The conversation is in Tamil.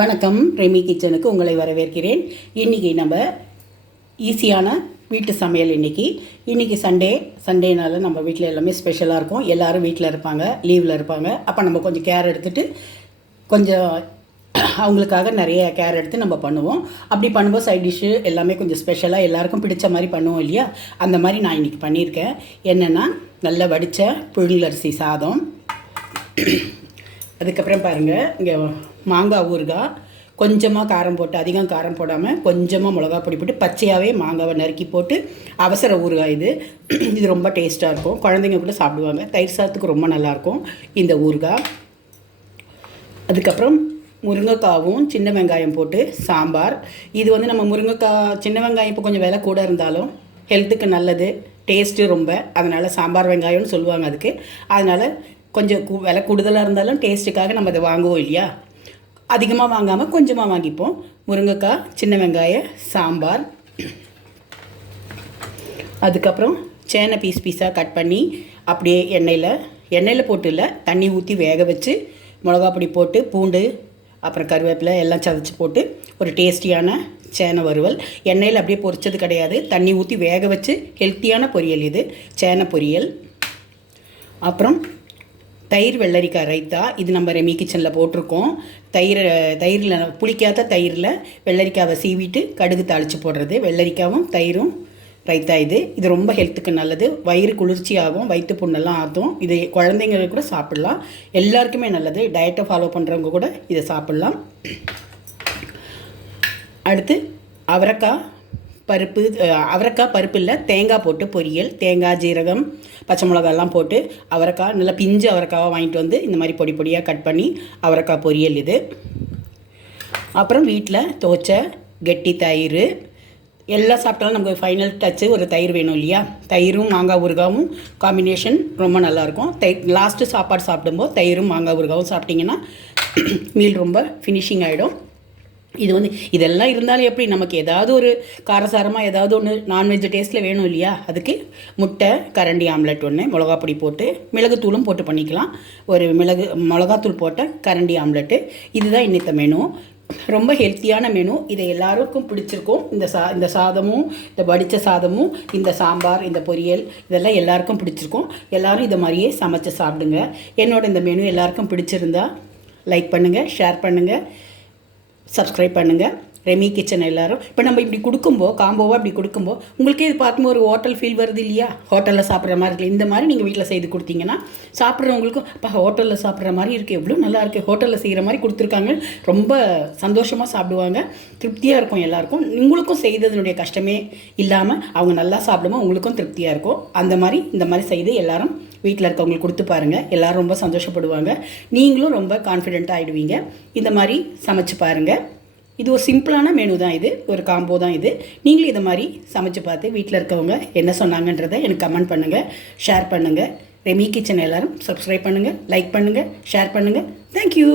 வணக்கம், ரெமி கிச்சனுக்கு உங்களை வரவேற்கிறேன். இன்றைக்கி நம்ம ஈஸியான வீட்டு சமையல். இன்றைக்கி சண்டேனால நம்ம வீட்டில் எல்லாமே ஸ்பெஷலாக இருக்கும். எல்லோரும் வீட்டில் இருப்பாங்க, லீவில் இருப்பாங்க. அப்போ நம்ம கொஞ்சம் கேர் எடுத்துகிட்டு கொஞ்சம் அவங்களுக்காக நிறைய கேர் எடுத்து நம்ம பண்ணுவோம். அப்படி பண்ணும்போது சைட் டிஷ்ஷு எல்லாமே கொஞ்சம் ஸ்பெஷலாக எல்லாேருக்கும் பிடிச்ச மாதிரி பண்ணுவோம் இல்லையா? அந்த மாதிரி நான் இன்றைக்கி பண்ணியிருக்கேன். என்னென்னா, நல்லா வடித்த புழுங்கலரிசி சாதம், அதுக்கப்புறம் பாருங்கள், இங்கே மாங்காய் ஊறுகாய், கொஞ்சமாக காரம் போட்டு, அதிகம் காரம் போடாமல் கொஞ்சமாக மிளகா பொடி போட்டு பச்சையாகவே மாங்காவை நறுக்கி போட்டு அவசர ஊறுகாய் இது ரொம்ப டேஸ்ட்டாக இருக்கும். குழந்தைங்க கூட சாப்பிடுவாங்க. தயிர் சாதத்துக்கு ரொம்ப நல்லாயிருக்கும் இந்த ஊறுகாய். அதுக்கப்புறம் முருங்கைக்காவும் சின்ன வெங்காயம் போட்டு சாம்பார். இது நம்ம முருங்கைக்காய் சின்ன வெங்காயம் இப்போ கொஞ்சம் விலை கூட இருந்தாலும் ஹெல்த்துக்கு நல்லது, டேஸ்ட்டு ரொம்ப. அதனால் சாம்பார் வெங்காயம்னு சொல்லுவாங்க அதுக்கு. அதனால் கொஞ்சம் விலை கூடுதலாக இருந்தாலும் டேஸ்ட்டுக்காக நம்ம அதை வாங்குவோம் இல்லையா? அதிகமாக வாங்காமல் கொஞ்சமாக வாங்கிப்போம். முருங்கைக்காய், சின்ன வெங்காய சாம்பார். அதுக்கப்புறம் சேனை பீஸாக கட் பண்ணி அப்படியே எண்ணெயில் போட்டு இல்லை, தண்ணி ஊற்றி வேக வச்சு மிளகா பொடி போட்டு பூண்டு அப்புறம் கருவேப்பிலை எல்லாம் சதைச்சி போட்டு ஒரு டேஸ்டியான சேனை வறுவல். எண்ணெயில் அப்படியே பொரிச்சது கிடையாது, தண்ணி ஊற்றி வேக வச்சு ஹெல்த்தியான பொரியல் இது, சேனை பொரியல். அப்புறம் தயிர் வெள்ளரிக்காய் ரைத்தா. இது நம்ம ரெமி கிச்சனில் போட்டிருக்கோம். தயிரில் புளிக்காத தயிரில் வெள்ளரிக்காவை சீவிட்டு கடுகு தாளித்து போடுறது. வெள்ளரிக்காவும் தயிரும் ரைத்தா. இது ரொம்ப ஹெல்த்துக்கு நல்லது. வயிறு குளிர்ச்சி ஆகும், வயிற்று புண்ணெல்லாம் ஆகும். இது குழந்தைங்களுக்கு கூட சாப்பிட்லாம், எல்லாருக்குமே நல்லது. டயட்டை ஃபாலோ பண்ணுறவங்க கூட இதை சாப்பிட்லாம். அடுத்து அவரைக்காய் பருப்பு இல்லை, தேங்காய் போட்டு பொரியல். தேங்காய், ஜீரகம், பச்சை மிளகாலாம் போட்டு அவரைக்காய், நல்லா பிஞ்சு அவரைக்காவை வாங்கிட்டு வந்து இந்த மாதிரி பொடி பொடியாக கட் பண்ணி அவரைக்காய் பொரியல் இது. அப்புறம் வீட்டில் துவைச்ச கெட்டி தயிர். எல்லாம் சாப்பிட்டாலும் நமக்கு ஃபைனல் டச்சு ஒரு தயிர் வேணும் இல்லையா? தயிரும் மாங்காய் ஊறுகாவும் காம்பினேஷன் ரொம்ப நல்லாயிருக்கும். லாஸ்ட்டு சாப்பாடு சாப்பிடும்போது தயிரும் மாங்காய் ஊறுகாவும் சாப்பிட்டிங்கன்னா மீல் ரொம்ப ஃபினிஷிங் ஆகிடும். இதெல்லாம் இருந்தாலும் எப்படி, நமக்கு ஏதாவது ஒரு காரசாரமாக ஏதாவது ஒன்று நான்வெஜ் டேஸ்ட்டில் வேணும் இல்லையா? அதுக்கு முட்டை, கரண்டி ஆம்லெட் ஒன்று, மிளகா பொடி போட்டு மிளகுத்தூளும் போட்டு பண்ணிக்கலாம். ஒரு மிளகாத்தூள் போட்ட கரண்டி ஆம்லெட்டு. இதுதான் இன்னித்த மெனு. ரொம்ப ஹெல்த்தியான மெனு. இதை எல்லாருக்கும் பிடிச்சிருக்கும். இந்த சாதமும், இந்த வடித்த சாதமும், இந்த சாம்பார், இந்த பொரியல், இதெல்லாம் எல்லாருக்கும் பிடிச்சிருக்கும். எல்லோரும் இதை மாதிரியே சமைச்சு சாப்பிடுங்க. என்னோட இந்த மெனு எல்லாருக்கும் பிடிச்சிருந்தா லைக் பண்ணுங்கள், ஷேர் பண்ணுங்கள், சப்ஸ்கிரைப் பண்ணுங்கள். ரெமி கிச்சன் எல்லோரும் இப்போ நம்ம இப்படி கொடுக்கும்போது, காம்போவாக இப்படி கொடுக்கும்போது உங்களுக்கே இது பார்க்கும்போது ஒரு ஹோட்டல் ஃபீல் வருது இல்லையா? ஹோட்டலில் சாப்பிட்ற மாதிரி இருக்குது. இந்த மாதிரி நீங்கள் வீட்டில் செய்து கொடுத்தீங்கன்னா சாப்பிட்றவங்களுக்கும் இப்போ ஹோட்டலில் சாப்பிட்ற மாதிரி இருக்குது, எவ்வளோ நல்லா இருக்குது, ஹோட்டலில் செய்கிற மாதிரி கொடுத்துருக்காங்க, ரொம்ப சந்தோஷமாக சாப்பிடுவாங்க, திருப்தியாக இருக்கும் எல்லாருக்கும். உங்களுக்கும் செய்ததனுடைய கஷ்டமே இல்லாமல் அவங்க நல்லா சாப்பிடும்போது உங்களுக்கும் திருப்தியாக இருக்கும். இந்த மாதிரி செய்து எல்லோரும் வீட்டில் இருக்கவங்களுக்கு கொடுத்து பாருங்கள். எல்லோரும் ரொம்ப சந்தோஷப்படுவாங்க. நீங்களும் ரொம்ப கான்ஃபிடென்ட்டாக ஆகிடுவீங்க. இந்த மாதிரி சமைச்சு பாருங்கள். இது ஒரு சிம்பிளான மெனு தான், இது ஒரு காம்போ தான் இது. நீங்களும் இதை மாதிரி சமைச்சு பார்த்து வீட்டில் இருக்கவங்க என்ன சொன்னாங்கன்றதை எனக்கு கமெண்ட் பண்ணுங்கள், ஷேர் பண்ணுங்கள். ரெமி கிச்சன் எல்லோரும் சப்ஸ்கிரைப் பண்ணுங்கள், லைக் பண்ணுங்கள், ஷேர் பண்ணுங்கள். தேங்க்யூ.